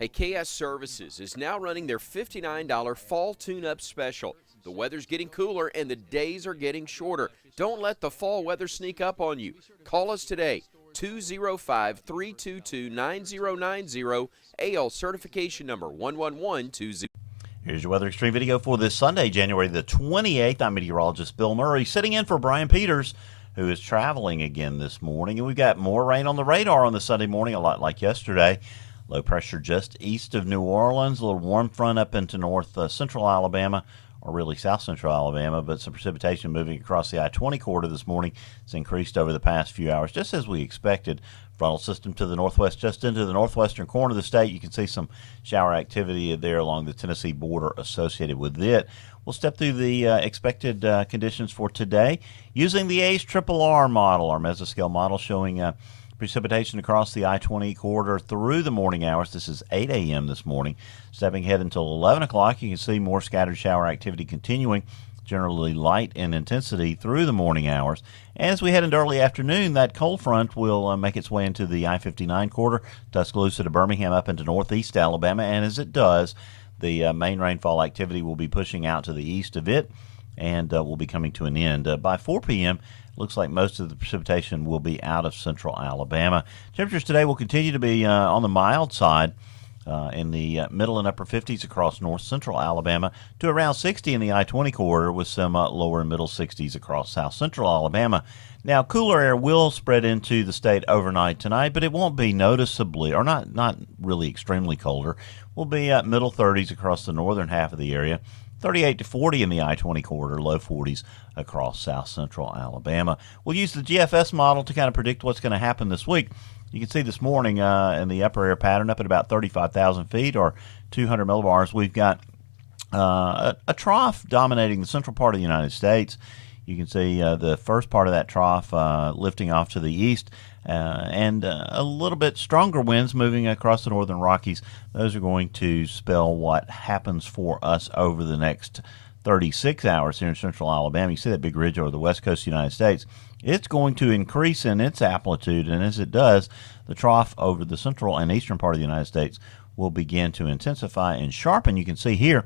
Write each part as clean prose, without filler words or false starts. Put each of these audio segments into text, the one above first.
Hey, KS Services is now running their $59 fall tune-up special. The weather's getting cooler and the days are getting shorter. Don't let the fall weather sneak up on you. Call us today, 205-322-9090, AL certification number 11120. Here's your Weather Extreme video for this Sunday, January the 28th. I'm meteorologist Bill Murray, sitting in for Brian Peters, who is traveling again this morning. And we've got more rain on the radar on the Sunday morning, a lot like yesterday. Low pressure just east of New Orleans, a little warm front up into north central Alabama, or really south central Alabama, but some precipitation moving across the I-20 corridor this morning. It's increased over the past few hours, just as we expected. Frontal system to the northwest, just into the northwestern corner of the state. You can see some shower activity there along the Tennessee border associated with it. We'll step through the expected conditions for today using the ACE-RRR model, our mesoscale model showing precipitation across the I-20 corridor through the morning hours. This is 8 a.m. this morning. Stepping ahead until 11 o'clock, you can see more scattered shower activity continuing, generally light in intensity through the morning hours. As we head into early afternoon, that cold front will make its way into the I-59 corridor, Tuscaloosa to Birmingham up into northeast Alabama, and as it does, the main rainfall activity will be pushing out to the east of it and will be coming to an end. By 4 p.m., looks like most of the precipitation will be out of central Alabama. Temperatures today will continue to be on the mild side in the middle and upper 50s across north central Alabama to around 60 in the I-20 corridor with some lower and middle 60s across south central Alabama. Now, cooler air will spread into the state overnight tonight, but it won't be noticeably, or not really extremely colder. We'll be at middle 30s across the northern half of the area. 38 to 40 in the I-20 corridor, low 40s across south central Alabama. We'll use the GFS model to kind of predict what's going to happen this week. You can see this morning in the upper air pattern up at about 35,000 feet or 200 millibars, we've got a trough dominating the central part of the United States. You can see the first part of that trough lifting off to the east and a little bit stronger winds moving across the northern Rockies. Those are going to spell what happens for us over the next 36 hours here in central Alabama. You see that big ridge over the west coast of the United States. It's going to increase in its amplitude, and as it does, the trough over the central and eastern part of the United States will begin to intensify and sharpen. You can see here,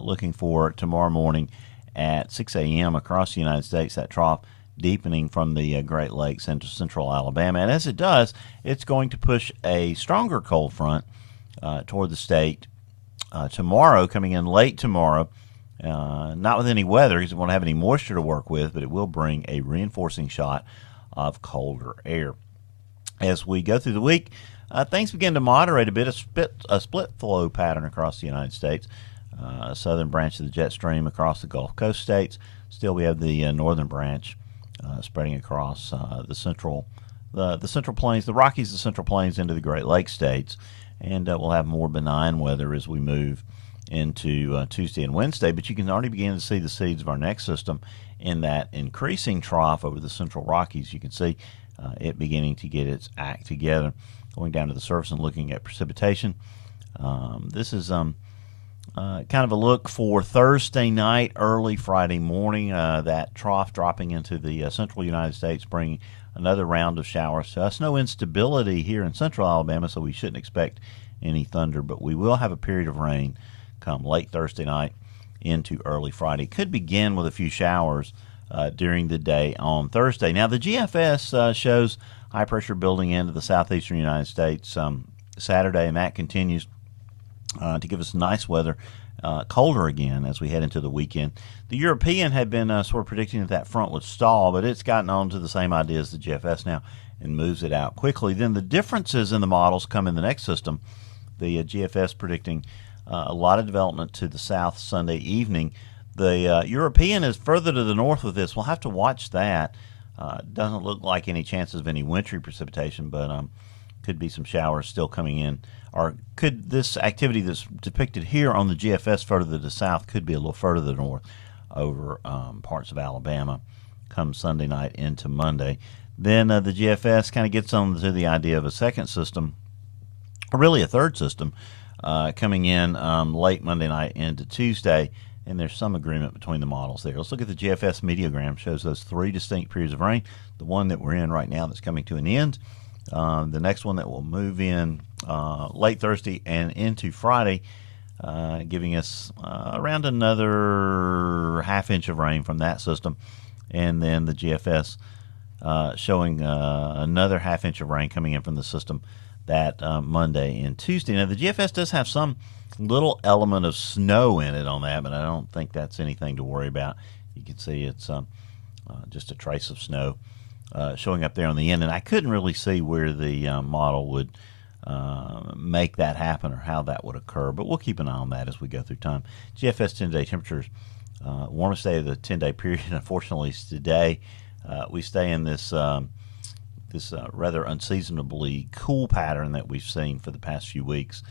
looking for tomorrow morning at 6 a.m. across the United States, that trough deepening from the Great Lakes into central Alabama. And as it does, it's going to push a stronger cold front toward the state tomorrow, coming in late tomorrow. Not with any weather because it won't have any moisture to work with, but it will bring a reinforcing shot of colder air. As we go through the week, things begin to moderate a bit, a split flow pattern across the United States. Southern branch of the jet stream across the Gulf Coast states. Still, we have the northern branch spreading across the central plains, the Rockies, the central plains into the Great Lakes states. And we'll have more benign weather as we move into Tuesday and Wednesday, but you can already begin to see the seeds of our next system in that increasing trough over the central Rockies. You can see it beginning to get its act together. Going down to the surface and looking at precipitation. This is kind of a look for Thursday night, early Friday morning. That trough dropping into the central United States, bringing another round of showers to us. No instability here in central Alabama, so we shouldn't expect any thunder, but we will have a period of rain come late Thursday night into early Friday. Could begin with a few showers during the day on Thursday. Now, the GFS shows high pressure building into the southeastern United States Saturday, and that continues to give us nice weather, colder again as we head into the weekend. The European had been sort of predicting that front would stall, but it's gotten on to the same idea as the GFS now and moves it out quickly. Then the differences in the models come in the next system. The GFS predicting a lot of development to the south Sunday evening. The European is further to the north with this. We'll have to watch that. Doesn't look like any chances of any wintry precipitation, but could be some showers still coming in. Or could this activity that's depicted here on the GFS further to the south could be a little further to the north over parts of Alabama come Sunday night into Monday. Then the GFS kind of gets on to the idea of a second system, or really a third system, coming in late Monday night into Tuesday, and there's some agreement between the models there. Let's look at the GFS meteogram. Shows those three distinct periods of rain. The one that we're in right now that's coming to an end The next one that will move in late Thursday and into Friday, giving us around another half-inch of rain from that system. And then the GFS showing another half-inch of rain coming in from the system that Monday and Tuesday. Now, the GFS does have some little element of snow in it on that, but I don't think that's anything to worry about. You can see it's just a trace of snow showing up there on the end, and I couldn't really see where the model would make that happen or how that would occur, but we'll keep an eye on that as we go through time. GFS 10-day temperatures, warmest day of the 10-day period, unfortunately, is today. We stay in this rather unseasonably cool pattern that we've seen for the past few weeks.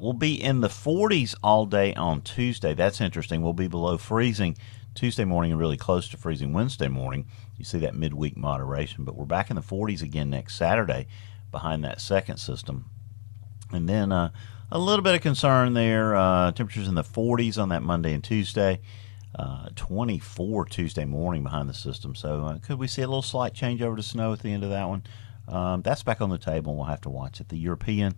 We'll be in the 40s all day on Tuesday. That's interesting. We'll be below freezing Tuesday morning and really close to freezing Wednesday morning. You see that midweek moderation, but we're back in the 40s again next Saturday behind that second system. And then a little bit of concern there. Temperatures in the 40s on that Monday and Tuesday. 24 Tuesday morning behind the system. So could we see a little slight change over to snow at the end of that one? That's back on the table, and we'll have to watch it. The European,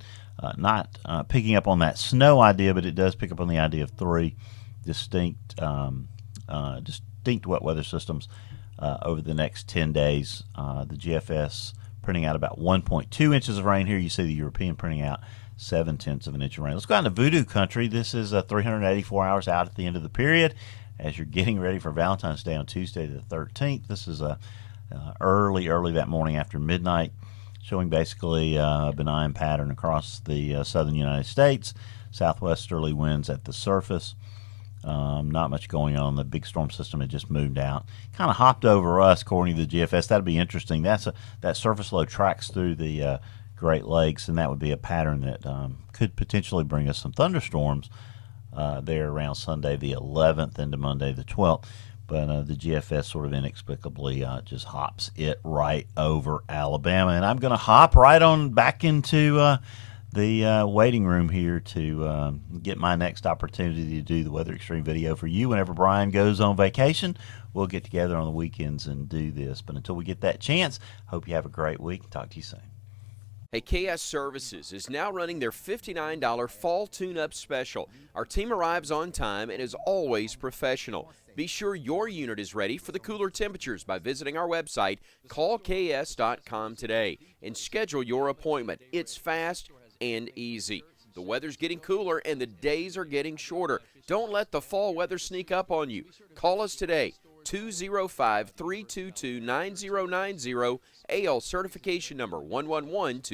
not picking up on that snow idea, but it does pick up on the idea of three distinct wet weather systems over the next 10 days. The GFS printing out about 1.2 inches of rain here. You see the European printing out 0.7 of an inch of rain. Let's go out into voodoo country. This is 384 hours out at the end of the period. As you're getting ready for Valentine's Day on Tuesday the 13th, this is early that morning after midnight, showing basically a benign pattern across the southern United States. Southwesterly winds at the surface. Not much going on. The big storm system had just moved out. Kind of hopped over us, according to the GFS. That'd be interesting. That surface low tracks through the Great Lakes, and that would be a pattern that could potentially bring us some thunderstorms there around Sunday the 11th into Monday the 12th. But the GFS sort of inexplicably just hops it right over Alabama. And I'm going to hop right on back into the waiting room here to get my next opportunity to do the Weather Xtreme video for you. Whenever Brian goes on vacation, we'll get together on the weekends and do this. But until we get that chance, hope you have a great week. Talk to you soon. Hey, KS Services is now running their $59 fall tune-up special. Our team arrives on time and is always professional. Be sure your unit is ready for the cooler temperatures by visiting our website, callks.com today, and schedule your appointment. It's fast and easy. The weather's getting cooler and the days are getting shorter. Don't let the fall weather sneak up on you. Call us today, 205-322-9090, AL certification number 1112.